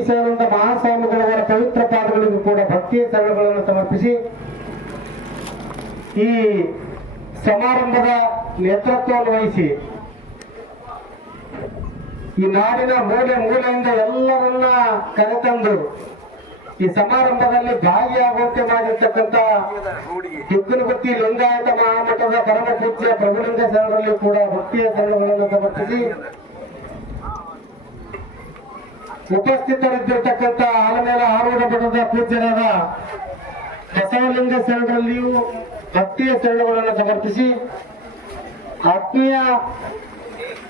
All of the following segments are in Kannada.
ಸೇರಿದಂತ ಮಹಾಸ್ವಾಮಿಗಳವರ ಪವಿತ್ರ ಪಾದಗಳಿಗೂ ಕೂಡ ಭಕ್ತಿಯ ಸರಳಗಳನ್ನು ಸಮರ್ಪಿಸಿ ಈ ಸಮಾರಂಭದ ನೇತೃತ್ವವನ್ನು ವಹಿಸಿ ಈ ನಾಡಿನ ಮೂಲೆ ಮೂಲೆಯಿಂದ ಎಲ್ಲರನ್ನ ಕರೆತಂದು ಈ ಸಮಾರಂಭದಲ್ಲಿ ಭಾಗಿಯಾಗುವಂತೆ ಮಾಡಿರ್ತಕ್ಕಂಥ ಹಿಕ್ಕನಗುತ್ತಿ ಲಿಂಗಾಯತ ಮಹಾಮಠದ ಪರಮ ಪೂಜ್ಯ ಪ್ರಭುಲಿಂಗ ಶರಣರಲ್ಲಿ ಕೂಡ ಭಕ್ತಿಯ ಸರಣಗಳನ್ನು ಸಮರ್ಪಿಸಿ ಉಪಸ್ಥಿತರಿದ್ದಿರ್ತಕ್ಕಂಥ ಆಲಮೇಲ ಆರೂಢ ಮಠದ ಪೂಜ್ಯರಾದ ಬಸವಲಿಂಗ ಶರಣರಲ್ಲಿಯೂ ಭಕ್ತಿಯ ಶರಣಗಳನ್ನು ಸಮರ್ಪಿಸಿ ಆತ್ಮೀಯ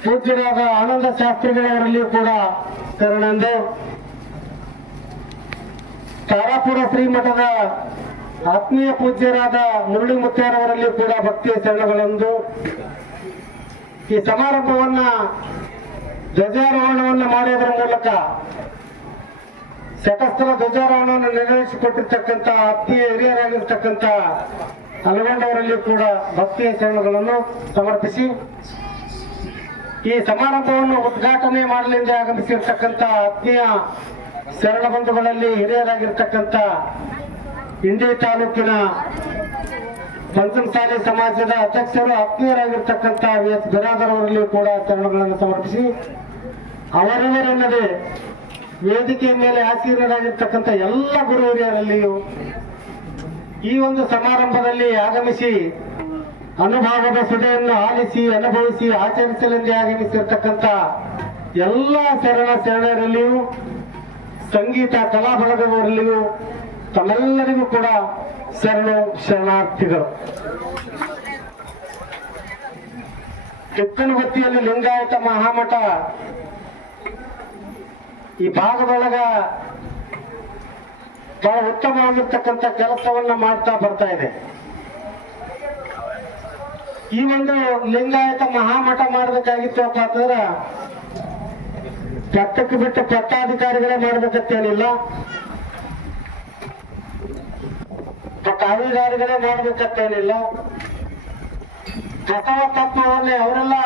ಪೂಜ್ಯರಾದ ಆನಂದ ಶಾಸ್ತ್ರಿಗಳವರಲ್ಲಿಯೂ ಕೂಡ ಶರಣೆಂದು ತಾರಾಪುರ ಶ್ರೀಮಠದ ಆತ್ಮೀಯ ಪೂಜ್ಯರಾದ ಮುರುಳಿ ಮುತ್ತಾರವರಲ್ಲಿಯೂ ಕೂಡ ಭಕ್ತಿಯ ಶರಣಗಳೆಂದು ಈ ಸಮಾರಂಭವನ್ನ ಧ್ವಜಾರೋಹಣವನ್ನು ಮಾಡುವುದರ ಮೂಲಕ ಶತಸ್ತ್ರ ಧ್ವಜಾರೋಹಣವನ್ನು ನಿರ್ವಹಿಸಿಕೊಟ್ಟಿರ್ತಕ್ಕಂಥ ಆತ್ಮೀಯ ಹಿರಿಯರಾಗಿರ್ತಕ್ಕಂಥ ಹಲಗೊಂಡವರಲ್ಲಿ ಕೂಡ ಭಕ್ತಿಯ ಶರಣಗಳನ್ನು ಸಮರ್ಪಿಸಿ, ಈ ಸಮಾರಂಭವನ್ನು ಉದ್ಘಾಟನೆ ಮಾಡಲೆಂದೇ ಆಗಮಿಸಿರ್ತಕ್ಕಂಥ ಆತ್ಮೀಯ ಶರಣ ಬಂಧುಗಳಲ್ಲಿ ಹಿರಿಯರಾಗಿರ್ತಕ್ಕಂಥ ಇಂಡಿ ತಾಲೂಕಿನ ಪಂಚಮಸಾಲಿ ಸಮಾಜದ ಅಧ್ಯಕ್ಷರು, ಆತ್ಮೀಯರಾಗಿರ್ತಕ್ಕಂಥ ವಿ ಎಸ್ ಬಿರಾದರ್ ಕೂಡ ಶರಣಗಳನ್ನು ಸಮರ್ಪಿಸಿ ಅವರವರೆನ್ನದೇ ವೇದಿಕೆಯ ಮೇಲೆ ಆಸೀನರಾಗಿರ್ತಕ್ಕಂಥ ಎಲ್ಲ ಗುರು ಹಿರಿಯರಲ್ಲಿಯೂ ಈ ಒಂದು ಸಮಾರಂಭದಲ್ಲಿ ಆಗಮಿಸಿ ಅನುಭವದ ಸುದೆಯನ್ನು ಆಲಿಸಿ, ಅನುಭವಿಸಿ, ಆಚರಿಸಲೆಂದೇ ಆಗಮಿಸಿರ್ತಕ್ಕಂಥ ಎಲ್ಲ ಶರಣ ಶರಣರಲ್ಲಿಯೂ, ಸಂಗೀತ ಕಲಾ ಬಳಗದವರಲ್ಲಿಯೂ ತಮ್ಮೆಲ್ಲರಿಗೂ ಕೂಡ ಶರಣು ಶರಣಾರ್ಥಿಗಳು. ಕೆತ್ತನಗುತ್ತಿಯಲ್ಲಿ ಲಿಂಗಾಯತ ಮಹಾಮಠ ಈ ಭಾಗದೊಳಗ ಬಹಳ ಉತ್ತಮವಾಗಿರ್ತಕ್ಕಂಥ ಕೆಲಸವನ್ನ ಮಾಡ್ತಾ ಬರ್ತಾ ಇದೆ. ಈ ಒಂದು ಲಿಂಗಾಯತ ಮಹಾಮಠ ಮಾಡಬೇಕಾಗಿತ್ತು ಅಂತ ಅಂತಂದ್ರ ಪಟ್ಟಕ್ಕೆ ಬಿಟ್ಟು ಪಟ್ಟಾಧಿಕಾರಿಗಳೇ ಮಾಡ್ಬೇಕಂತೇನಿಲ್ಲ. ಪಟ್ಟಾಧಿಕಾರಿಗಳೇ ಮಾಡ್ಬೇಕಂತೇನಿಲ್ಲ. ಬಸವ ತತ್ವವನ್ನೇ ಅವರೆಲ್ಲ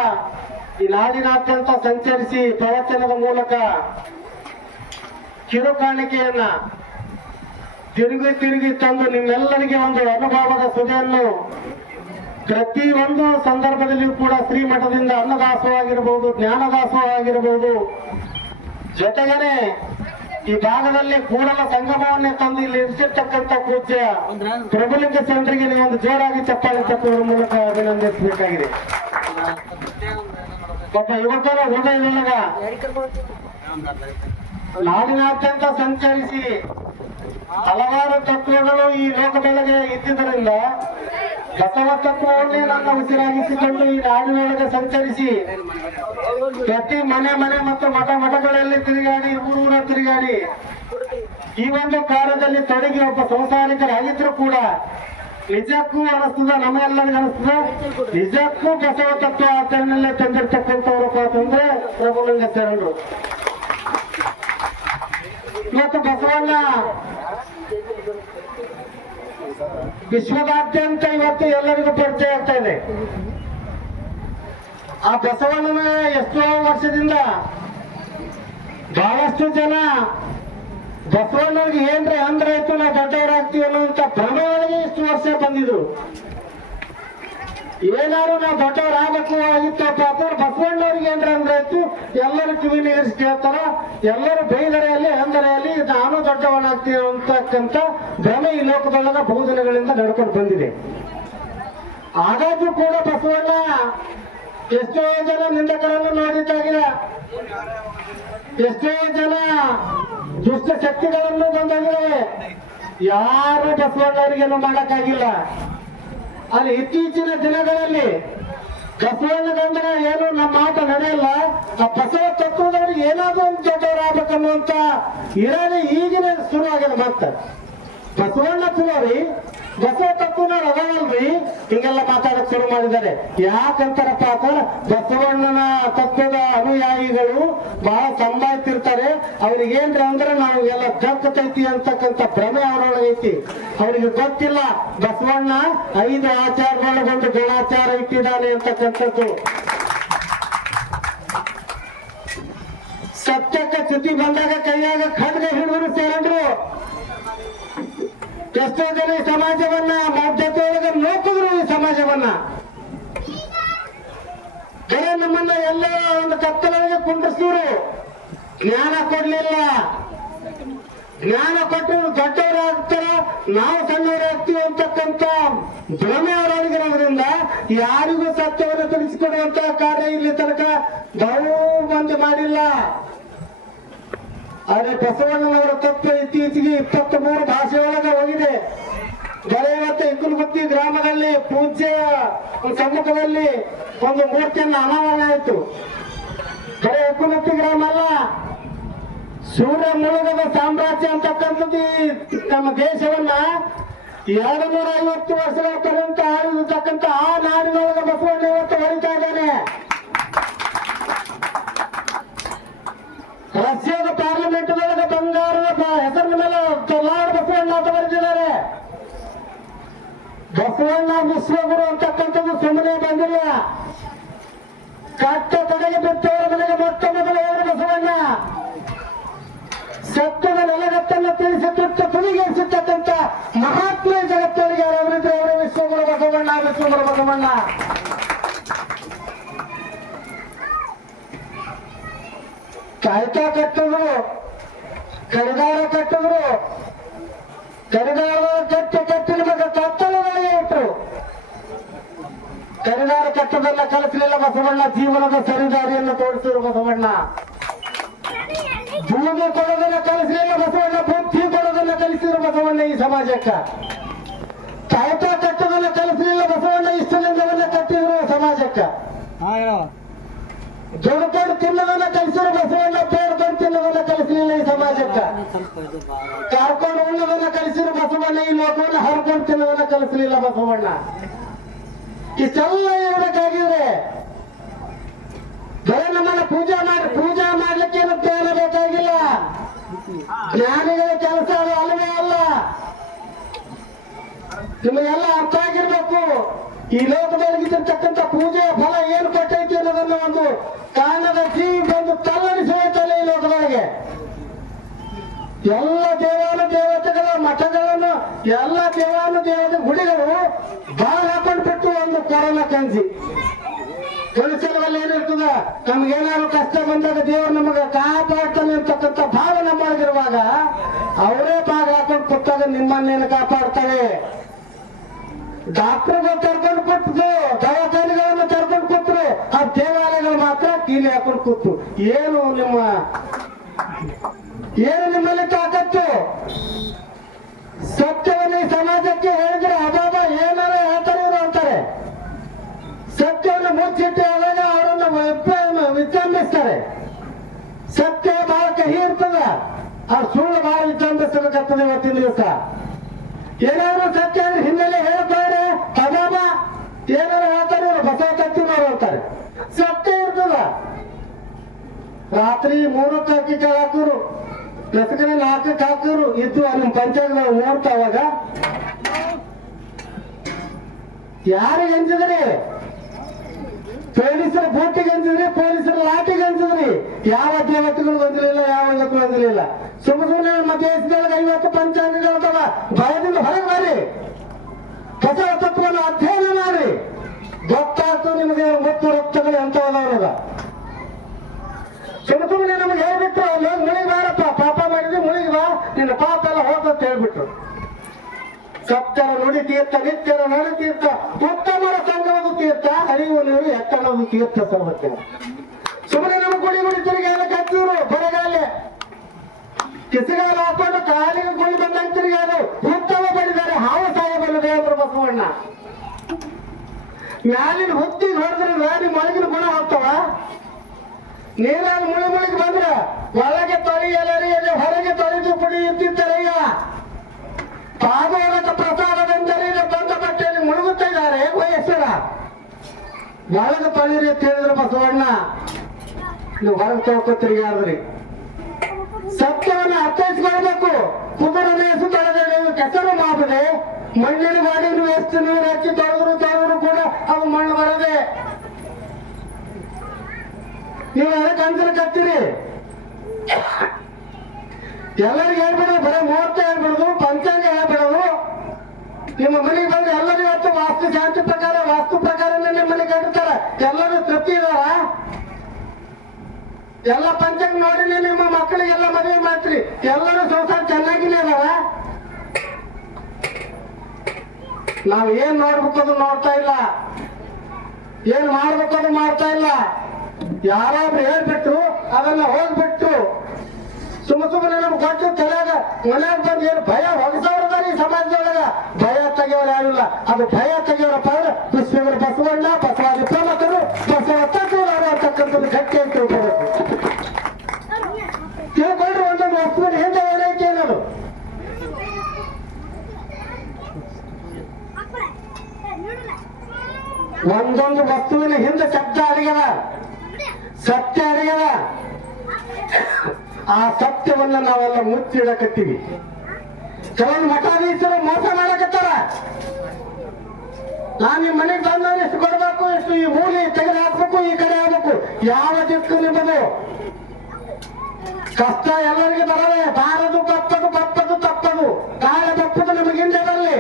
ಈ ನಾಡಿನಾದ್ಯಂತ ಸಂಚರಿಸಿ ಪ್ರವಚನದ ಮೂಲಕ ಕಿರುಕಾಣಿಕೆಯನ್ನ ತಿರುಗಿ ತಿರುಗಿ ತಂದು ನಿಮ್ಮೆಲ್ಲರಿಗೆ ಒಂದು ಅನುಭವದ ಸುದೆಯನ್ನು ಪ್ರತಿಯೊಂದು ಸಂದರ್ಭದಲ್ಲಿಯೂ ಕೂಡ ಶ್ರೀಮಠದಿಂದ ಅನ್ನದಾಸವಾಗಿರಬಹುದು ಜ್ಞಾನದಾಸವಾಗಿರಬಹುದು ಜೊತೆಗೇನೆ ಈ ಭಾಗದಲ್ಲಿ ಕೂಡಲ ಸಂಗಮವನ್ನೇ ತಂದು ಇಲ್ಲಿ ಇರಿಸಿರ್ತಕ್ಕಂಥ ಪೂಜ್ಯ ಪ್ರಭುಲಿಂಗ ನೀವು ಒಂದು ಜೋರಾಗಿ ಚಪ್ಪಾಳೆ ತಪ್ಪುವ ಮೂಲಕ ಅಭಿನಂದಿಸಬೇಕಾಗಿದೆ. ಒಬ್ಬ ಯುವಕರ ಹೃದಯದೊಳಗ ನಾಡಿನಾದ್ಯಂತ ಸಂಚರಿಸಿ ಹಲವಾರು ತತ್ವಗಳು ಈ ಲೋಕದೊಳಗೆ ಇದ್ದುದರಿಂದ ಬಸವ ತತ್ವವನ್ನೇ ನನ್ನ ಉಸಿರಾಗಿಸಿಕೊಂಡು ಈ ನಾಡಿನೊಳಗೆ ಸಂಚರಿಸಿ ಪ್ರತಿ ಮನೆ ಮನೆ ಮತ್ತು ಮಠ, ಮಠಗಳಲ್ಲಿ ತಿರುಗಾಡಿ, ಊರೂರ ತಿರುಗಾಡಿ ಈ ಒಂದು ಕಾರ್ಯದಲ್ಲಿ ತೊಡಗಿ ಒಬ್ಬ ಸಂಸಾರಿಕರಾಗಿದ್ರು ಕೂಡ ನಿಜಕ್ಕೂ ಅನಿಸ್ತದ, ನಮ್ಮೆಲ್ಲರಿಗೂ ಅನಿಸ್ತದ. ನಿಜಕ್ಕೂ ಬಸವ ತತ್ವ ಆಚರಣೆಯಲ್ಲೇ ತಂದಿರ್ತಕ್ಕಂಥವ್ರಪ್ಪ ಅಂತಂದ್ರೆ ಪ್ರಭುಲಿಂಗ ಶರಣರು ಇವತ್ತು ಬಸವಣ್ಣ ವಿಶ್ವದಾದ್ಯಂತ ಇವತ್ತು ಎಲ್ಲರಿಗೂ ಪರಿಚಯ ಆಗ್ತಾ ಇದೆ ಆ ಬಸವಣ್ಣನ ಎಷ್ಟೋ ವರ್ಷದಿಂದ ಬಹಳಷ್ಟು ಜನ ಬಸವಣ್ಣನಿಗೆ ಏನ್ರ ಅಂದ್ರೆ ಆಯ್ತು ನಾವು ದೊಡ್ಡವರಾಗ್ತೀವಿ ಅನ್ನೋಂಥ ಭ್ರಮೆ ಒಳಗೆ ವರ್ಷ ಬಂದಿದ್ರು ಏನಾದ್ರು ನಾವು ದೊಡ್ಡವರಾಗಬೇಕು ಆಗಿತ್ತಪ್ಪ ಅಂತಂದ್ರೆ ಬಸವಣ್ಣವ್ರಿಗೆ ಏನ್ರ ಅಂದ್ರೆ ಇತ್ತು. ಎಲ್ಲರೂ ಕಿವಿ ನೀರಿಸಿ ಕೇಳ್ತಾರ. ಎಲ್ಲರೂ ಬೈದರೆ ಅಂದರೆಯಲ್ಲಿ ಅಂದರೆ ನಾನು ದೊಡ್ಡವನಾಗ್ತೀನಿ ಅಂತಕ್ಕಂಥ ಭ್ರಮೆ ಈ ಲೋಕದೊಳಗ ಬಹುದಿನಗಳಿಂದ ನಡ್ಕೊಂಡು ಬಂದಿದೆ. ಆದಾಗ್ಯೂ ಕೂಡ ಬಸವಣ್ಣ ಎಷ್ಟೋ ಜನ ನಿಂದಕರನ್ನು ನೋಡಿದ್ದಾಗಿದೆ ಎಷ್ಟೋ ಜನ ದುಷ್ಟ ಶಕ್ತಿಗಳನ್ನು ಬಂದಾಗಿದೆ ಯಾರು ಬಸವಣ್ಣವರಿಗೇನು ಮಾಡಕ್ಕಾಗಿಲ್ಲ. ಅಲ್ಲಿ ಇತ್ತೀಚಿನ ದಿನಗಳಲ್ಲಿ ಬಸವಣ್ಣಗಂದ್ರೆ ಏನು ನಮ್ಮ ಮಾತ ನಡೆಯಲ್ಲ, ಆ ಬಸವ ತತ್ವದವ್ರಿಗೆ ಏನಾದ್ರೂ ಒಂದು ದೊಡ್ಡವರಾಗಬೇಕನ್ನುವಂತ ಇರಾನೇ ಈಗಿನ ಶುರು ಆಗಿದೆ ಮತ್ತೆ ಬಸವಣ್ಣ ಚಲೋರಿ ಬಸವ ತತ್ವನವ್ರು ಅದಾವಲ್ರಿ ಹಿಂಗೆಲ್ಲ ಮಾತಾಡಕ್ ಶುರು ಮಾಡಿದ್ದಾರೆ. ಯಾಕಂತಾರಪ್ಪ ಅಂತಂದ್ರೆ ಬಸವಣ್ಣನ ತತ್ವದ ಅನುಯಾಯಿಗಳು ಬಹಳ ಸಂಭಾಯ್ತಿರ್ತಾರೆ. ಅವ್ರಿಗೆ ಏನ್ರಿ ಅಂದ್ರೆ ನಾವು ಎಲ್ಲ ಕಕ್ಕತೈತಿ ಅಂತಕ್ಕಂಥ ಭ್ರಮೆ ಅವರೊಳಗೆ ಐತಿ ಅವ್ರಿಗೆ ಗೊತ್ತಿಲ್ಲ, ಬಸವಣ್ಣ ಐದು ಆಚಾರದೊಳಗೊಂದು ಗಣಾಚಾರ ಇಟ್ಟಿದ್ದಾನೆ ಅಂತಕ್ಕಂಥದ್ದು. ಸತ್ಯಕ್ಕೆ ಚ್ಯುತಿ ಬಂದಾಗ ಕೈಯಾಗ ಖಡ್ಗ ಹಿಡಿದ್ರು ಸೇರಂದ್ರು ಎಷ್ಟೋ ಜನ ಸಮಾಜವನ್ನ ಮಧ್ಯತೆಯೊಳಗೆ ನೋಕಿದ್ರು ಈ ಸಮಾಜವನ್ನ? ಕರೆ ನಮ್ಮನ್ನ ಎಲ್ಲ ಒಂದು ಕತ್ತಲೊಳಗೆ ಕುಂಡ್ರಿಸಿದ್ರು. ಜ್ಞಾನ ಕೊಡ್ಲಿಲ್ಲ. ಜ್ಞಾನ ಕೊಟ್ಟು ದೊಡ್ಡವರಾಗ್ತಾರ, ನಾವು ಸಣ್ಣವರಾಗ್ತೀವಿ ಅಂತಕ್ಕಂಥ ಭ್ರಮೆ ಅವರೊಳಗಿರೋದ್ರಿಂದ ಯಾರಿಗೂ ಸತ್ಯವನ್ನು ತಿಳಿಸಿಕೊಡುವಂತಹ ಕಾರ್ಯ ಇಲ್ಲಿ ತನಕ ಬಹು ಮಂದಿ ಮಾಡಿಲ್ಲ. ಆದ್ರೆ ಬಸವಣ್ಣನವರ ತತ್ವ ಇತ್ತೀಚೆಗೆ ಇಪ್ಪತ್ತ್ ಮೂರು ಭಾಷೆಯೊಳಗೆ ಹೋಗಿದೆ. ಮತ್ತು ಇಕ್ಕುಲಗುತ್ತಿ ಗ್ರಾಮದಲ್ಲಿ ಪೂಜೆಯ ಸಮ್ಮುಖದಲ್ಲಿ ಒಂದು ಮೂರ್ತಿಯನ್ನು ಅನಾವರಣ ಆಯಿತು ಬರೀ ಇಕ್ಕುಲಗುತ್ತಿ ಗ್ರಾಮ ಅಲ್ಲ. ಸೂರ್ಯ ಮುಳುಗದ ಸಾಮ್ರಾಜ್ಯ ಅಂತಕ್ಕಂಥದ್ದು ನಮ್ಮ ದೇಶವನ್ನ ಎರಡು ನೂರ ಐವತ್ತು ವರ್ಷಗಳ ಪರ್ಯಂತ ಆಳಿರತಕ್ಕಂಥ ಆ ನಾಡಿನೊಳಗೆ ಬಸವಣ್ಣ ಇವತ್ತು ಹೊಡಿತಾ ಇದ್ದಾನೆ. ರಷ್ಯಾದ ಪಾರ್ಲಿಮೆಂಟ್ ಬಂಗಾರದ ಹೆಸರಿನ ಮೇಲೆ ಲಾರ್ಡ್ ಬಸವಣ್ಣ ಅಂತ ಬರೆದಿದ್ದಾರೆ. ಬಸವಣ್ಣ ವಿಶ್ವಗುರು ಅಂತಕ್ಕಂಥದ್ದು ಸುಮ್ಮನೆ ಬಂದಿಲ್ಲ. ಕಟ್ಟ ತಡೆಗೆ ಬಿಟ್ಟವರ ಮನೆಗೆ ಮೊಟ್ಟ ಮೊದಲ ಬಸವಣ್ಣ? ಸತ್ಯದ ನೆಲಗತ್ತನ್ನು ತಿಳಿಸಿ ತುಟ್ಟ ತುಳಿಗೇರಿಸಿರ್ತಕ್ಕಂಥ ಮಹಾತ್ಮ ಜಗತ್ತೊಳಗೆ ಅವರಿದ್ರೆ ಅವರ ವಿಶ್ವಗುರು ಬಸವಣ್ಣ ವಿಶ್ವಗುರು ಬಸವಣ್ಣ. ಕಾಯ್ತಾ ಕಟ್ಟಿದ್ರು ಕರಿದಾರ ಕಟ್ಟಿದ್ರು ಕರಿದಾರ ಕಟ್ಟಿ ಕಟ್ಟಿದ ಬಗ್ಗೆ ಕತ್ತಲಗಳಿಗೆ ಇಟ್ರು ಕರಿದಾರ ಕಟ್ಟದೆಲ್ಲ ಕಲಿಸಲಿಲ್ಲ ಬಸವಣ್ಣ, ಜೀವನದ ಸರಿದಾರಿಯನ್ನು ತೋರಿಸಿದ್ರು ಬಸವಣ್ಣ. ಭೂಮಿ ಕೊಡೋದನ್ನ ಕಲಿಸಲಿಲ್ಲ ಬಸವಣ್ಣ, ಬುದ್ಧಿ ಕೊಡೋದನ್ನ ಕಲಿಸಿದ್ರು ಬಸವಣ್ಣ ಈ ಸಮಾಜಕ್ಕೆ. ಕಾಯ್ತಾ ಕಟ್ಟದನ್ನ ಕಲಿಸಲಿಲ್ಲ ಬಸವಣ್ಣ ಇಷ್ಟಲಿಂಗವನ್ನ ಕಟ್ಟಿದ್ರು ಸಮಾಜಕ್ಕೆ. ದುಡ್ಕೊಂಡು ತಿನ್ನೋದನ್ನ ಕಲಿಸಿದ್ರು ಬಸವಣ್ಣ ಬೇಡ್ಕೊಂಡು ತಿನ್ನೋದನ್ನ ಕಲಿಸಲಿಲ್ಲ ಈ ಸಮಾಜಕ್ಕ. ಕಾರ್ಕೊಂಡು ಉಣ್ಣೋದನ್ನ ಕಲಿಸಿದ್ರು ಬಸವಣ್ಣ, ಈ ಲೋಕವನ್ನ ಹರ್ಕೊಂಡು ತಿನ್ನೋದನ್ನ ಕಲಿಸಲಿಲ್ಲ ಬಸವಣ್ಣ. ಇಷ್ಟೆಲ್ಲ ಇರಬೇಕಾಗಿದ್ರೆ ಬರೀ ನಮ್ಮನ್ನ ಪೂಜಾ ಮಾಡಿ, ಪೂಜಾ ಮಾಡ್ಲಿಕ್ಕೆ ಏನು ಜ್ಞಾನ ಬೇಕಾಗಿಲ್ಲ. ಜ್ಞಾನಿಗಳ ಕೆಲಸ ಅದು ಅಲ್ಲವೇ ಅಲ್ಲ. ನಿಮಗೆಲ್ಲ ಅರ್ಥ ಆಗಿರ್ಬೇಕು. ಈ ಲೋಕದೊಳಗಿದ್ದಿರ್ತಕ್ಕಂಥ ಪೂಜೆಯ ಫಲ ಏನು ಕೊಟ್ಟೈತಿ ಅನ್ನೋದನ್ನ ಒಂದು ಕಾರಣದ ಜೀವಿ ಬಂದು ತಲ್ಲಣಿಸುತ್ತಲ್ಲ ಈ ಲೋಕದೊಳಗೆ ಎಲ್ಲ ದೇವಾನು ದೇವತೆಗಳ ಮಠಗಳನ್ನು, ಎಲ್ಲ ದೇವಾನು ದೇವತೆ ಗುಡಿಗಳು ಬಾಳ ಹಾಕೊಂಡು ಬಿಟ್ಟು ಒಂದು ಕೊರೋನಾ ಕನ್ಸಿ ಪರಿಸರದಲ್ಲಿ ಏನಿರ್ತದ ನಮ್ಗೇನಾದ್ರು ಕಷ್ಟ ಬಂದಾಗ ದೇವರು ನಮಗೆ ಕಾಪಾಡ್ತಾನೆ ಅಂತಕ್ಕಂಥ ಭಾವ ನಮ್ಮೊಳಗಿರುವಾಗ ಅವರೇ ಭಾಗ ಹಾಕೊಂಡು ಕೊಟ್ಟಾಗ ನಿಮ್ಮನ್ನೇನು ಕಾಪಾಡ್ತಾರೆ ಡಾಕ್ಟರ್ಗಳು ಕರ್ಕೊಂಡು ಕೊಟ್ಟು ದವಾಖಾನೆಗಳನ್ನು ಕೂತ್ರು ಆ ದೇವಾಲಯಗಳು ಮಾತ್ರ ಕೀಲಿ ಹಾಕೊಂಡು ಕೂತು. ಏನು ನಿಮ್ಮ ಏನು ನಿಮ್ಮಲ್ಲಿ ತಾಕತ್ತು? ಸತ್ಯವನ್ನು ಸಮಾಜಕ್ಕೆ ಹೇಳಿದ್ರೆ ಅಬಾಬ ಏನಾರ ಹೇಳ್ತಾರೆ ಅಂತಾರೆ. ಸತ್ಯವನ್ನು ಮುಚ್ಚಿಟ್ಟು ಆದಾಗ ಅವರನ್ನು ವಿಜೃಂಭಿಸ್ತಾರೆ? ಸತ್ಯ ಬಹಳ ಕಹಿ ಇರ್ತದ. ಆ ಸುಳ್ಳು ಬಹಳ ವಿಜೃಂಭಿಸಬೇಕಾಗ್ತದೆ ಇವತ್ತಿನ ದಿವಸ. ಏನಾದ್ರು ಸತ್ಯ ಹಿನ್ನೆಲೆ ಹೇಳ್ತಾರೆ ಅಬಾಬ ಏನಾರು ಅಂತಾರೆ ಸತ್ಯ ಇರ್ತದ. ರಾತ್ರಿ ಮೂರಕ್ಕೆ ಹಾಕಿ ಹಾಕಿರು ಲಸಕನೆ ನಾಲ್ಕಕ್ಕೆ ಕಾಕರು ಇದ್ದು ಅಲ್ಲಿ ಪಂಚಾಯತ್ ನೋಡ್ತಾವಾಗ ಅವಾಗ ಯಾರಿಗೆ ಅಂಜಿದ್ರಿ? ಪೊಲೀಸರ ಬೂಟಿಗೆ ಅಂಜಿದ್ರಿ, ಪೊಲೀಸರ ಲಾಟಿಗೆ ಅಂಜಿದ್ರಿ. ಯಾವ ದೇವತೆಗಳು ಬಂದಿರಲಿಲ್ಲ ಯಾವ ಇದಕ್ಕೂ ಬಂದಿರಲಿಲ್ಲ ಸುಮ್ಮ ಸುಮ್ಮನೆ ನಮ್ಮ ದೇಶದೊಳಗೆ ಐವತ್ತು ಅದಾವ. ಭಯದಿಂದ ಹೊರಗೆ ಬರ್ರಿ ಹೊಸ ತತ್ವವನ್ನು ಅಧ್ಯಯನ ಮಾಡಿ ಗೊತ್ತಾಗ್ತದೆ ನಿಮಗೆ ಮುತ್ತು ರಕ್ತಗಳು ಅಂತ ಅದಾವಲ್ಲ ಸುಮ್ಮ ಸುಮ್ಮನೆ ನಮಗೆ ಹೇಳ್ಬಿಟ್ರು, ಅಲ್ಲಿ ಹೋಗಿ ಮುಳಿಗೆ ಬಾರಪ್ಪ ಪಾಪ ಮಾಡಿದ್ರೆ ಮುಳಿಗೆ ನಿನ್ನ ಪಾಪ ಎಲ್ಲ ಅಂತ ಹೇಳ್ಬಿಟ್ರು. ಸಪ್ತರ ನುಡಿ ತೀರ್ಥ, ನಿತ್ಯರ ನಡಿ ತೀರ್ಥ, ಉತ್ತಮರ ಸಂಗಮದ ತೀರ್ಥ, ಅರಿವು ನೀರು ಎತ್ತಣದು ತೀರ್ಥ ಸರ್ವಜ್ಞ ಸುಮ್ಮನೆ ನಮ್ಮ ಗುಡಿ ಗುಡಿ ತಿರುಗಿ ಎಲ್ಲ ಕತ್ತಿದ್ರು ಬರಗಾಲೆ. ಕಿಸಿಗಾಲ ಹಾಕೊಂಡು ಕಾಲಿಗೆ ಗುಳಿ ಬಂದಂಗೆ ಮ್ಯಾಲಿನ ಹೊತ್ತಿ ಹೊಡೆದ್ರೆ ನಿಮ್ಮ ಮೊಳಗಿನ ಗುಣ ಹೋಗ್ತಾವ ನೀರಾಗಿ ಮುಳಿ ಮುಳುಗಿ ಬಂದ್ರ ಒಳಗೆ ತೊಳೆಯಲರಿ ಹೊರಗೆ ತೊಳೆದು ಪುಡಿ ಇದ್ದಿದ್ದರಯ್ಯ ಪಾದೋದಕ ಪ್ರಸಾದವೆಂದರೆ ಬಂದ ಬಟ್ಟೆಯಲ್ಲಿ ಮುಳುಗುತ್ತಾ ಇದ್ದಾರೆ ವಯಸ್ಸರ ಒಳಗೆ ತೊಳಿರಿ ಅಂತ ಬಸವಣ್ಣ. ನೀವು ಹೊರಗೆ ತೊಳ್ಕೊತಿರಿಗಾದ್ರಿ ಸತ್ಯವನ್ನು ಅರ್ಥೈಸ್ಕೊಳ್ಬೇಕು. ಕುದುರೆ ಹೆಸರು ತೊಳೆದ ಕೆಸರು ಮಾಡದೆ ಮಣ್ಣಿನ ಮಾಡಿ ನೀವು ಎಷ್ಟು ನೀರು ಹಚ್ಚಿ ತೊಳೆದ್ರು ಕೂಡ ಅದು ಮಣ್ಣು ಬರದೆ ನೀವು ಅದಕ್ಕೆ ಅಂಜನ ಕತ್ತೀರಿ? ಎಲ್ಲರಿಗೂ ಹೇಳ್ಬಿಡೋದು ಬರೀ ಮುಹೂರ್ತ ಹೇಳ್ಬಿಡೋದು, ಪಂಚಾಂಗ ಹೇಳ್ಬಿಡೋದು. ನಿಮ್ಮ ಮನೆಗೆ ಬಂದು ಎಲ್ಲರೂ ಇವತ್ತು ವಾಸ್ತು ಶಾಂತಿ ಪ್ರಕಾರ, ವಾಸ್ತು ಪ್ರಕಾರನೇ ನಿಮ್ಮ ಮನೆಗೆ ಕಟ್ಟಿರ್ತಾರೆ. ಎಲ್ಲರೂ ತೃಪ್ತಿ ಇದಾರ? ಎಲ್ಲ ಪಂಚಾಂಗ ನೋಡಿ ನಿಮ್ಮ ಮಕ್ಕಳಿಗೆಲ್ಲ ಮದುವೆ ಮಾಡ್ತೀರಿ. ಎಲ್ಲರೂ ಸಂಸಾರ ಚೆನ್ನಾಗಿನೇ ಅದಾವ ನಾವು ಏನ್ ನೋಡ್ಬೇಕು ನೋಡ್ತಾ ಇಲ್ಲ. ಏನ್ ಮಾಡ್ಬೇಕು ಮಾಡ್ತಾ ಇಲ್ಲ. ಯಾರಾದ್ರೂ ಹೇಳ್ಬಿಟ್ರು ಅದನ್ನ ಹೋಗ್ಬಿಟ್ಟು ಸುಮ್ಮ ಸುಮ್ಮನೆ ನಮ್ಗೆ ಕೊಟ್ಟು ತಲೆಯಾಗ ಮನ್ಯಾಗ ಬಂದು ಏನು ಭಯ ಹೊಗಸವ್ರದ ಈ ಸಮಾಜದೊಳಗ? ಭಯ ತೆಗೆಯೋರು ಯಾರಿಲ್ಲ ಅದು ಭಯ ತೆಗೆಯೋರಪ್ಪ ಅಂದ್ರೆ ವಿಶ್ವಗಳ ಬಸವಣ್ಣ, ಬಸವಾದಿ ಪ್ರಮುಖರು ಬಸವ ತತ್ವರು ಅಂತಕ್ಕಂಥದ್ದು ಗಟ್ಟಿ ಅಂತ ತಿಳ್ಕೋಬೇಕು. ತಿಳ್ಕೊಂಡ್ರೆ ಒಂದೊಂದು ವಸ್ತುವಿನ ಹಿಂದೆ ಏನೈತೆ ಅನ್ನೋದು. ಒಂದೊಂದು ವಸ್ತುವಿನ ಹಿಂದೆ ಶಬ್ದ ಅಡಗ್ಯದ ಸತ್ಯ ಅರಿಯದ? ಆ ಸತ್ಯವನ್ನ ನಾವೆಲ್ಲ ಮುಚ್ಚಿಡಕತ್ತೀವಿ. ಕೆಲವೊಂದು ಮಠಾಧೀಶರು ಮೋಸ ಮಾಡಕತ್ತಾರ. ನಾನು ನಿಮ್ಮ ಮನೆಗೆ ಬಂದ ಎಷ್ಟು ಕೊಡಬೇಕು, ಎಷ್ಟು ಈ ಮೂಲಿ ತೆಗೆದು ಹಾಕ್ಬೇಕು, ಈ ಕಡೆ ಹಾಕ್ಬೇಕು, ಯಾವ ದಿಕ್ಕು ನಿಮ್ಮದು? ಕಷ್ಟ ಎಲ್ಲರಿಗೆ ಬರವೆ, ಬಾರದು ಬಪ್ಪದು ಬಪ್ಪದು ತಪ್ಪದು. ಕಾಲ ತಪ್ಪದು ನಮಗೆ ಹಿಂದೆ ಬರಲಿ.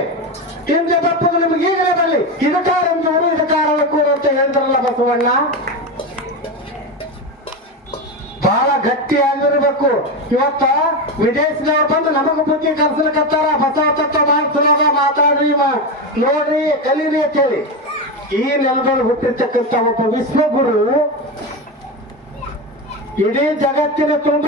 ಹಿಂದೆ ತಪ್ಪದು ನಮಗೆ ಈಗಲೇ ಬರಲಿ. ಇದಕ್ಕಾರಂಜೂರು ಕಾರಣ ಅಂತ ಹೇಳ್ತಾರಲ್ಲ ಬಸವಣ್ಣ. ಬಹಳ ಗಟ್ಟಿಯಾಗಿರ್ಬೇಕು ಇವತ್ತ ವಿದೇಶದವ್ರು ಬಂದು ನಮಗ ಬುದ್ಧಿ ಕಲ್ಸಲಿಕತ್ತಾರ ಬಸವ ತತ್ವ ಮಾಡಿ ಸುಲಭ ಮಾತಾಡ್ರಿ ಮಾ- ನೋಡ್ರಿ, ಕಲೀರಿ ಅಂತ ಹೇಳಿ ಈ ನೆಲದಲ್ಲಿ ಹುಟ್ಟಿರ್ತಕ್ಕಂಥ ಒಬ್ಬ ವಿಶ್ವಗುರು ಇಡೀ ಜಗತ್ತಿನ ತುಂಬ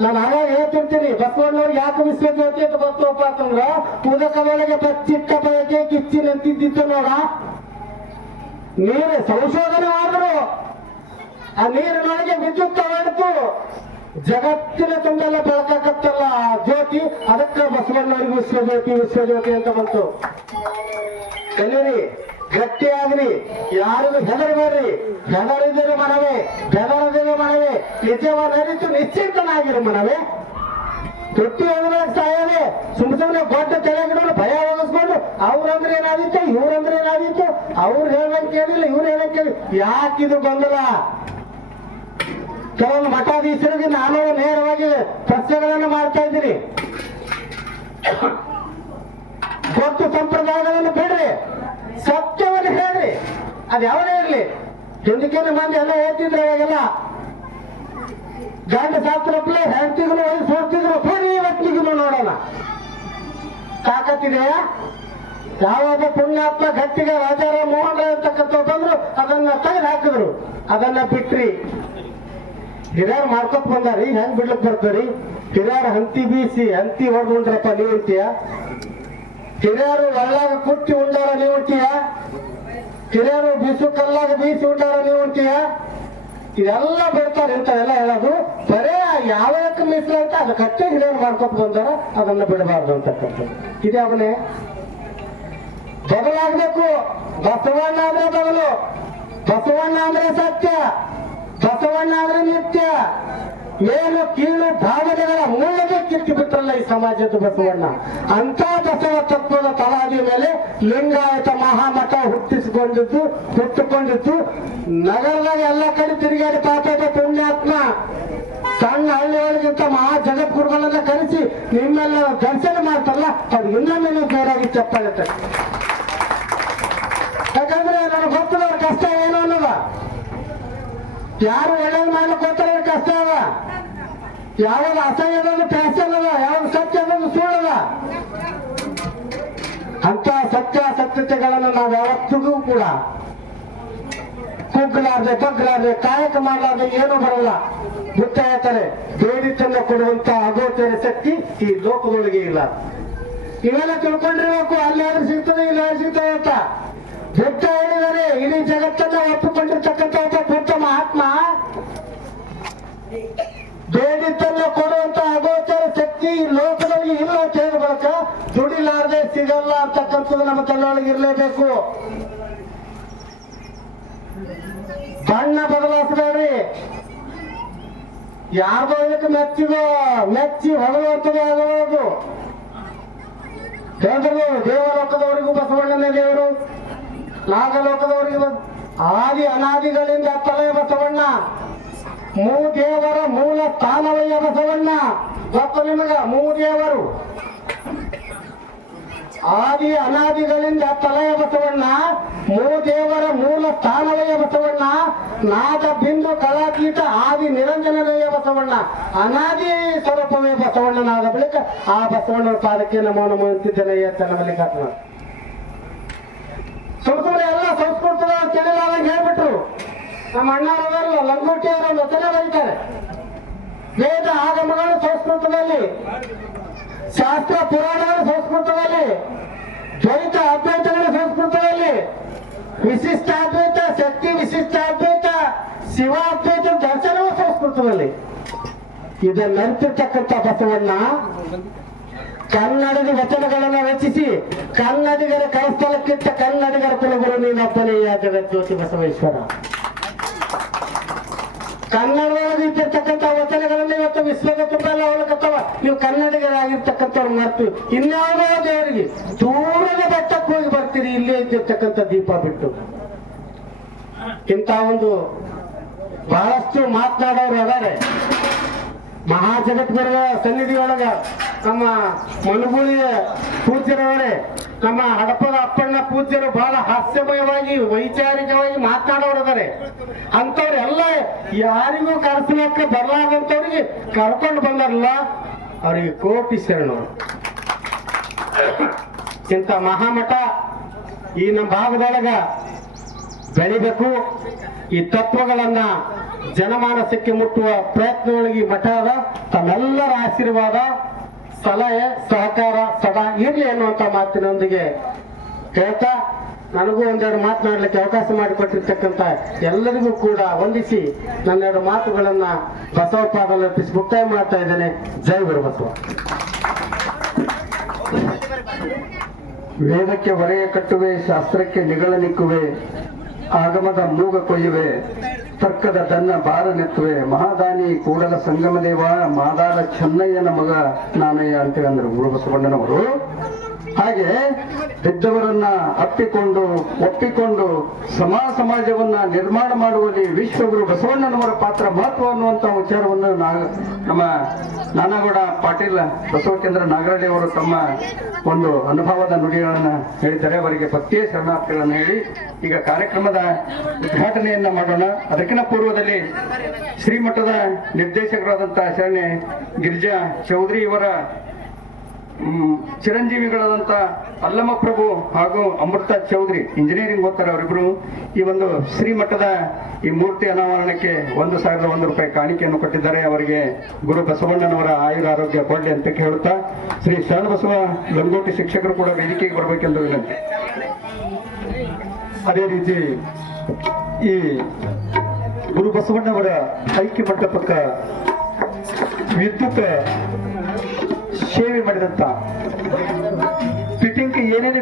ನಾನು ಆಗ ಹೇಳ್ತಿರ್ತೀನಿ ಬಸವಣ್ಣವ್ರಿಗೆ ಯಾಕೆ ವಿಶ್ವಜ್ಯೋತಿ ಅಂತ ಬರ್ತವಪ್ಪ ಅಂತಂದ್ರ ಉದಕದೊಳಗೆ ಬಚ್ಚಿಟ್ಟ ಬಯಕೆ ಕಿಚ್ಚಿ ನಿಂತಿದ್ದಿತ್ತು ನೋಡ. ನೀರು ಸಂಶೋಧನೆ ಮಾಡಿದ್ರು. ಆ ನೀರಿನೊಳಗೆ ವಿದ್ಯುತ್ ಹೊಡೆದು ಜಗತ್ತಿನ ತುಂಬೆಲ್ಲ ಬೆಳಕಾಕತ್ತಲ್ಲ ಜ್ಯೋತಿ, ಅದಕ್ಕೆ ಬಸವಣ್ಣವರಿಗೆ ವಿಶ್ವ ಜ್ಯೋತಿ ಅಂತ ಬಂತು. ಕಲೀರಿ ಗಟ್ಟಿಯಾಗ್ರಿ. ಯಾರಿಗೂ ಹೆದರಬೇಡ್ರಿ. ಹೆದರಿದಿರು ಮನವೇ ಮನವೇ. ನಿಜವಾದ ಅರಿತು ನಿಶ್ಚಿಂತನಾಗಿರು ಮನವೇ. ತೊಟ್ಟಿ ಹೋದ್ರೆ ಸಾಯದೆ ಸುಮ್ ಸುಮ್ಮನೆ ದೊಡ್ಡ ತೆಳಗಿಡೋರು ಭಯ ಹೋಗಿಸ್ಕೊಂಡು ಅವ್ರಂದ್ರೆ ಏನಾದಿತ್ತು ಇವ್ರಂದ್ರೆ ಏನಾದಿತ್ತು ಅವ್ರು ಹೇಳಂಗ್ ಕೇಳಿಲ್ಲ, ಇವ್ರು ಹೇಳಂಗ್ ಕೇಳಿ. ಯಾಕಿದು ಗೊಂದಲ? ಕೆಲವೊಂದು ಮಠಾಧೀಶರಿಗೆ ನಾನು ನೇರವಾಗಿ ಪ್ರಶ್ನೆಗಳನ್ನು ಮಾಡ್ತಾ ಇದ್ದೀನಿ. ಗೊತ್ತು ಸಂಪ್ರದಾಯಗಳನ್ನು ಬಿಡ್ರಿ. ಸತ್ಯವನ್ನು ಹೇಳ್ರಿ. ಅದು ಯಾವನೇ ಇರಲಿ. ಹಿಂದಕ್ಕೇನು ಮಂದಿ ಎಲ್ಲ ಹೇಳ್ತಿದ್ರು ಅವಾಗೆಲ್ಲ ಗಂಡ ಸಾತ್ರಪ್ಲೆ ಹೆಂಡತಿಗೂ ವಯಸ್ಸು ಹೋಗ್ತಿದ್ರು ಬರೀ ವ್ಯಕ್ತಿಗೂ ನೋಡೋಣ. ತಾಕತ್ತಿದೆಯಾ? ಯಾವಾಗ ಪುಣ್ಯಾತ್ಮ ಗಟ್ಟಿಗೆ ರಾಜಾರಾಮ್ ಮೋಹನ್ ರಾಯ್ ಅಂತಕ್ಕಂಥ ಬಂದ್ರು, ಅದನ್ನ ತೆಗೆದು ಹಾಕಿದ್ರು. ಅದನ್ನ ಬಿಟ್ರಿ. ಹಿರಿಯರು ಬಂದಾರಿ, ಹೆಂಗ್ ಬಿಡ್ಲಕ್ ಬರ್ತಾರಿ ಹಿರಿಯರ್ ಹಂತಿ ಬೀಸಿ, ಹಂತಿ ಹೊಡ್ಕೊಂಡ್ರಪ್ಪ ನೀವು ಉಂಟಿಯ? ಹಿರಿಯರು ಒಳ್ಳಾಗ ಕುಟ್ಟಿ ಉಂಡಾರ ನೀವು ಉಂಟಿಯ? ಹಿರಿಯರು ಬೀಸು ಕಲ್ಲಾಗ ಬೀಸಿ ಉಂಡಾರ ನೀವು ಉಂಟಿಯ? ಇದೆಲ್ಲ ಬಿಡ್ತಾರೆ ಇಂಥವೆಲ್ಲ ಹೇಳೋದು. ಬರೇ ಯಾವ್ಯಾಕ ಮೀಸಲು ಅಂತ ಅದು ಕಟ್ಟೆ ಹಿರಿಯರು ಮಾಡ್ಕೊತ್ ಬಂದಾರ, ಅದನ್ನ ಬಿಡಬಾರ್ದು ಅಂತಕ್ಕಂಥದ್ದು ಇದೆ ಅವನೇ. ಬದಲಾಗಬೇಕು. ಬಸವಣ್ಣ ಅಂದ್ರೆ ಬದಲು. ಬಸವಣ್ಣ ಅಂದ್ರೆ ಸತ್ಯ. ಬಸವಣ್ಣ ನಿತ್ಯ. ಏನು ಕೀಳು ಭಾವನೆಗಳ ಮೂಲವೇ ಕಿತ್ತಿ ಬಿಟ್ಟಲ್ಲ ಈ ಸಮಾಜದ ಬಸವಣ್ಣ. ಅಂತ ಬಸವ ತತ್ವದ ತಲಾದಿ ಮೇಲೆ ಲಿಂಗಾಯತ ಮಹಾಮಠ ಹುಟ್ಟಿಸಿಕೊಂಡಿದ್ದು, ಹುಟ್ಟುಕೊಂಡಿದ್ದು, ನಗರದಾಗ ಎಲ್ಲ ಕಡೆ ತಿರುಗಾಡಿ ಪಾಪದ ಪುಣ್ಯಾತ್ಮ. ಸಣ್ಣ ಹಳ್ಳಿಗಳಿಗಿಂತ ಮಹಾ ಜಗದ್ಗುರುಗಳನ್ನ ಕರೆಸಿ ನಿಮ್ಮೆಲ್ಲ ದರ್ಶನ ಮಾಡ್ತಾರಲ್ಲ ಅವ್ರು ಇನ್ನೊಮ್ಮೆ ಜೋರಾಗಿ ಚಪ್ಪಾಳೆ. ಯಾಕಂದ್ರೆ ನನಗೆ ಅವ್ರ ಕಷ್ಟ ಏನು ಅನ್ನೋದ. ಯಾರು ಒಳ್ಳೇದು ಮಾಡ್ಲಿಕ್ಕೆ ಹೋಗ್ತಾರೆ ಕಷ್ಟ ಅದ ಯಾವಾಗ ಅಸಹ್ಯದ ಫ್ಯಾಷನ್ ಅದ ಯಾವಾಗ ಸತ್ಯ ಅನ್ನೋದು ಸುಳ್ಳದ ಅಂತ ಸತ್ಯ ಸತ್ಯತೆಗಳನ್ನು ನಾವು ಯಾವತ್ತಿಗೂ ಕೂಡ ಕುಗ್ಗಲಾರ್ದೆ ಬಗ್ಲಾರ್ದೆ, ಕಾಯಕ ಮಾಡಲಾರ್ದೆ ಏನು ಬರಲ್ಲ. ಬುದ್ಧ ಹೇಳ್ತಾರೆ ಕೊಡುವಂತ ಅಗೋಚರ ಶಕ್ತಿ ಈ ಲೋಕದೊಳಗೆ ಇಲ್ಲ. ಇವೆಲ್ಲ ತಿಳ್ಕೊಂಡಿರ್ಬೇಕು ಅಲ್ಲಾದ್ರೂ ಸಿಗ್ತದೆ ಇಲ್ಲಾದ್ರೂ ಸಿಗ್ತದೆ ಅಂತ. ಬುದ್ಧ ಹೇಳಿದರೆ, ಇಡೀ ಜಗತ್ತನ್ನ ಒಪ್ಪಿಕೊಂಡಿರ್ತಕ್ಕಂಥ ಬೇಡಿದ್ದನ್ನ ಕೊಡುವಂತ ಅಗೋಚರ ಶಕ್ತಿ ಈ ಲೋಕದಲ್ಲಿ ಇಲ್ಲ ಅಂತ ಹೇಳಿದ ದುಡಿಲಾರ್ದೆ ಸಿಗಲ್ಲ ಅಂತಕ್ಕಂಥದ್ದು ನಮ್ಮ ತಲೆಯೊಳಗೆ ಇರಲೇಬೇಕು. ಬಣ್ಣ ಬದಲಾಯಿಸಬೇಡ್ರಿ. ಯಾರ್ದೋ ಇದಕ್ಕೆ ಮೆಚ್ಚಿಗೋ, ಮೆಚ್ಚಿ ಹೊಗಳುವಂಥದ್ದು ಆಗೋದು ಹೇಳಿದ್ರು ದೇವಲೋಕದವರಿಗೂ ಬಸವಣ್ಣನೇ ದೇವರು. ನಾಗಲೋಕದವರಿಗೂ ಆದಿ ಅನಾದಿಗಳಿಂದ ತಲೆ ಬಸವಣ್ಣ. ಮೂದೇವರ ಮೂಲ ಸ್ಥಾನವಯ್ಯ ಬಸವಣ್ಣ. ನಿಮಗ ಮೂದೇವರು ಆದಿ ಅನಾದಿಗಳಿಂದ ತಲೆಯ ಬಸವಣ್ಣ ಮೂದೇವರ ಮೂಲ ಸ್ಥಾನವಯ್ಯ ಬಸವಣ್ಣ, ನಾದ ಬಿಂದು ಕಲಾತೀತ ಆದಿ ನಿರಂಜನವಯ್ಯ ಬಸವಣ್ಣ. ಅನಾದಿ ಸ್ವರೂಪವೇ ಬಸವಣ್ಣನಾದ ಬಳಿಕ ಆ ಬಸವಣ್ಣನ ಪಾದಕ್ಕೆ ನಮೋ ನಮೋ ಅಂತಿದ್ದೇನೆ ತನ್ನ ಮಲ್ಲಿಕಾರ್ಜುನ ಸುಮ್ಮನೆ ಎಲ್ಲ ಸಂಸ್ಕೃತದ ತಿಳಿಲಾರಂಗೆ ಹೇಳ್ಬಿಟ್ರು. ನಮ್ಮ ಅಣ್ಣಾರವರೆಲ್ಲ ಲಂಗೋಟಿ ಅವರ ವಚನ ಬರೀತಾರೆ. ವೇದ ಆಗಮಗಳು ಸಂಸ್ಕೃತದಲ್ಲಿ, ಶಾಸ್ತ್ರ ಪುರಾಣಗಳು ಸಂಸ್ಕೃತದಲ್ಲಿ, ದ್ವೈತ ಅದ್ವೈತಗಳು ಸಂಸ್ಕೃತದಲ್ಲಿ, ವಿಶಿಷ್ಟಾದ್ವೈತ, ಶಕ್ತಿ ವಿಶಿಷ್ಟಾದ್ವೈತ, ಶಿವಾದ್ವೈತ, ದರ್ಶನವೂ ಸಂಸ್ಕೃತದಲ್ಲಿ. ಇದನ್ನಂತಿರ್ತಕ್ಕಂಥ ಬಸವಣ್ಣ ಕನ್ನಡದ ವಚನಗಳನ್ನು ರಚಿಸಿ, ಕನ್ನಡಿಗರ ಕರಸ್ಥಲಕ್ಕಿಂತ ಕನ್ನಡಿಗರ ಕುಲಗುರು ನೀನೊಬ್ಬನೆಯ ಜಗಜ್ಯೋತಿ ಬಸವೇಶ್ವರ. ಕನ್ನಡದೊಳಗೆ ವಚನಗಳನ್ನ ಇವತ್ತು ವಿಶ್ವದ ತುಂಬ ಎಲ್ಲ ಹೊಲಕತ್ತವ ನೀವು ಕನ್ನಡಿಗರಾಗಿರ್ತಕ್ಕಂಥವ್ರು ಮತ್ತು ಇನ್ಯಾವುದೋ ದೇವರಿಗೆ ದೂರದ ಬೆಟ್ಟಕ್ಕೆ ಹೋಗಿ ಬರ್ತೀರಿ ಇಲ್ಲೇ ಇದ್ದಿರ್ತಕ್ಕಂಥ ದೀಪ ಬಿಟ್ಟು. ಇಂಥ ಒಂದು ಬಹಳಷ್ಟು ಮಾತನಾಡೋರು ಅದಾರೆ ಮಹಾ ಜಗದ್ಗುರುಗಳ ಸನ್ನಿಧಿಯೊಳಗ ನಮ್ಮ ಮನುಗುಳಿಯ ಪೂಜ್ಯರವರೇ ನಮ್ಮ ಹಡಪದ ಅಪ್ಪಣ್ಣ ಪೂಜ್ಯರು ಬಹಳ ಹಾಸ್ಯಮಯವಾಗಿ, ವೈಚಾರಿಕವಾಗಿ ಮಾತನಾಡೋರದಾರೆ ಅಂತವ್ರೆಲ್ಲ ಯಾರಿಗೂ ಕರೆಸಲಕ್ಕ ಬರ್ಲಾರ್ದಂಥವ್ರಿಗೆ ಕರ್ಕೊಂಡು ಬಂದಾರಲ್ಲ, ಅವರಿಗೆ ಕೋಟಿ ಶರಣು. ಇಂಥ ಮಹಾಮಠ ಈ ನಮ್ಮ ಭಾಗದೊಳಗ ಬೆಳಿಬೇಕು. ಈ ತತ್ವಗಳನ್ನ ಜನಮಾನಸಕ್ಕೆ ಮುಟ್ಟುವ ಪ್ರಯತ್ನಗಳಿಗೆ ಮಠ ಮಠದ ತಮ್ಮೆಲ್ಲರ ಆಶೀರ್ವಾದ. ಸಲಹೆ, ಸಹಕಾರ, ಸದಾ ಇರಲಿ ಅನ್ನುವಂಥ ಮಾತಿನೊಂದಿಗೆ ಹೇಳ್ತಾ ನನಗೂ ಒಂದೆರಡು ಮಾತನಾಡಲಿಕ್ಕೆ ಅವಕಾಶ ಮಾಡಿಕೊಟ್ಟಿರ್ತಕ್ಕಂಥ ಎಲ್ಲರಿಗೂ ಕೂಡ ವಂದಿಸಿ ನನ್ನೆರಡು ಮಾತುಗಳನ್ನ ಬಸವ ಪಾದದಲ್ಲಿ ಅರ್ಪಿಸಿ ಮುಕ್ತಾಯ ಮಾಡ್ತಾ ಇದ್ದೇನೆ. ಜೈ ಬಸವ. ವೇದಕ್ಕೆ ಹೊರೆಯ ಕಟ್ಟುವೆ, ಶಾಸ್ತ್ರಕ್ಕೆ ನಿಗಳ ನಿಕ್ಕುವೆ, ಆಗಮದ ಮೂಗ ಕೊಯ್ಯುವೆ. ತರ್ಕದ ತನ್ನ ಬಾರ ನೆತ್ತುವೆ ಮಹಾದಾನಿ ಕೂಡಲ ಸಂಗಮದೇವ, ಮಾದಾರ ಚೆನ್ನಯ್ಯನ ಮಗ ನಾನಯ್ಯ ಅಂತ ಅಂದ್ರು ಗುರು ಬಸವಣ್ಣನವರು. ಹಾಗೆ ಹೆದ್ದವರನ್ನ ಅಪ್ಪಿಕೊಂಡು, ಒಪ್ಪಿಕೊಂಡು ಸಮಾ ಸಮಾಜವನ್ನ ನಿರ್ಮಾಣ ಮಾಡುವಲ್ಲಿ ವಿಶ್ವಗುರು ಬಸವಣ್ಣನವರ ಪಾತ್ರ ಮಹತ್ವ ಅನ್ನುವಂತ ವಿಚಾರವನ್ನು ನಮ್ಮ ನಾನಗೌಡ ಪಾಟೀಲ್ ಬಸವಚಂದ್ರ ನಾಗರಳ್ಳಿ ಅವರು ತಮ್ಮ ಒಂದು ಅನುಭವದ ನುಡಿಗಳನ್ನು ಹೇಳಿದ್ದಾರೆ. ಅವರಿಗೆ ಭಕ್ತಿಯ ಶರಣಾರ್ಥಿಗಳನ್ನು ಹೇಳಿ ಈಗ ಕಾರ್ಯಕ್ರಮದ ಉದ್ಘಾಟನೆಯನ್ನ ಮಾಡೋಣ. ಅದಕ್ಕಿಂತ ಪೂರ್ವದಲ್ಲಿ ಶ್ರೀಮಠದ ನಿರ್ದೇಶಕರಾದಂತಹ ಶರಣೆ ಗಿರಿಜಾ ಚೌಧರಿ ಇವರ ಹ್ಮ್, ಚಿರಂಜೀವಿಗಳಾದಂತ ಅಲ್ಲಮ ಪ್ರಭು ಹಾಗೂ ಅಮೃತ ಚೌಧರಿ ಇಂಜಿನಿಯರಿಂಗ್ ಓದ್ತಾರೆ ಅವರಿಬ್ರು. ಈ ಒಂದು ಶ್ರೀಮಠದ ಈ ಮೂರ್ತಿ ಅನಾವರಣಕ್ಕೆ ಒಂದು ಸಾವಿರದ ಒಂದು ರೂಪಾಯಿ ಕಾಣಿಕೆಯನ್ನು ಕೊಟ್ಟಿದ್ದಾರೆ. ಅವರಿಗೆ ಗುರು ಬಸವಣ್ಣನವರ ಆಯುರ ಆರೋಗ್ಯ ಕೊಡಲಿ ಅಂತ ಕೇಳುತ್ತಾ ಶ್ರೀ ಶರಣಬಸವ ಲಂಗೋಟಿ ಶಿಕ್ಷಕರು ಕೂಡ ವೇದಿಕೆಗೆ ಬರಬೇಕೆಂದು ವಿನಂತಿ. ಅದೇ ರೀತಿ ಈ ಗುರು ಬಸವಣ್ಣವರ ಐಕ್ಯ ಮಂಟಪಕ್ಕ ವಿದ್ಯುತ್ ಸೇವೆ ಮಾಡಿದಂತ. ಫಿಟ್ಟಿಂಗ್ ಏನೇನು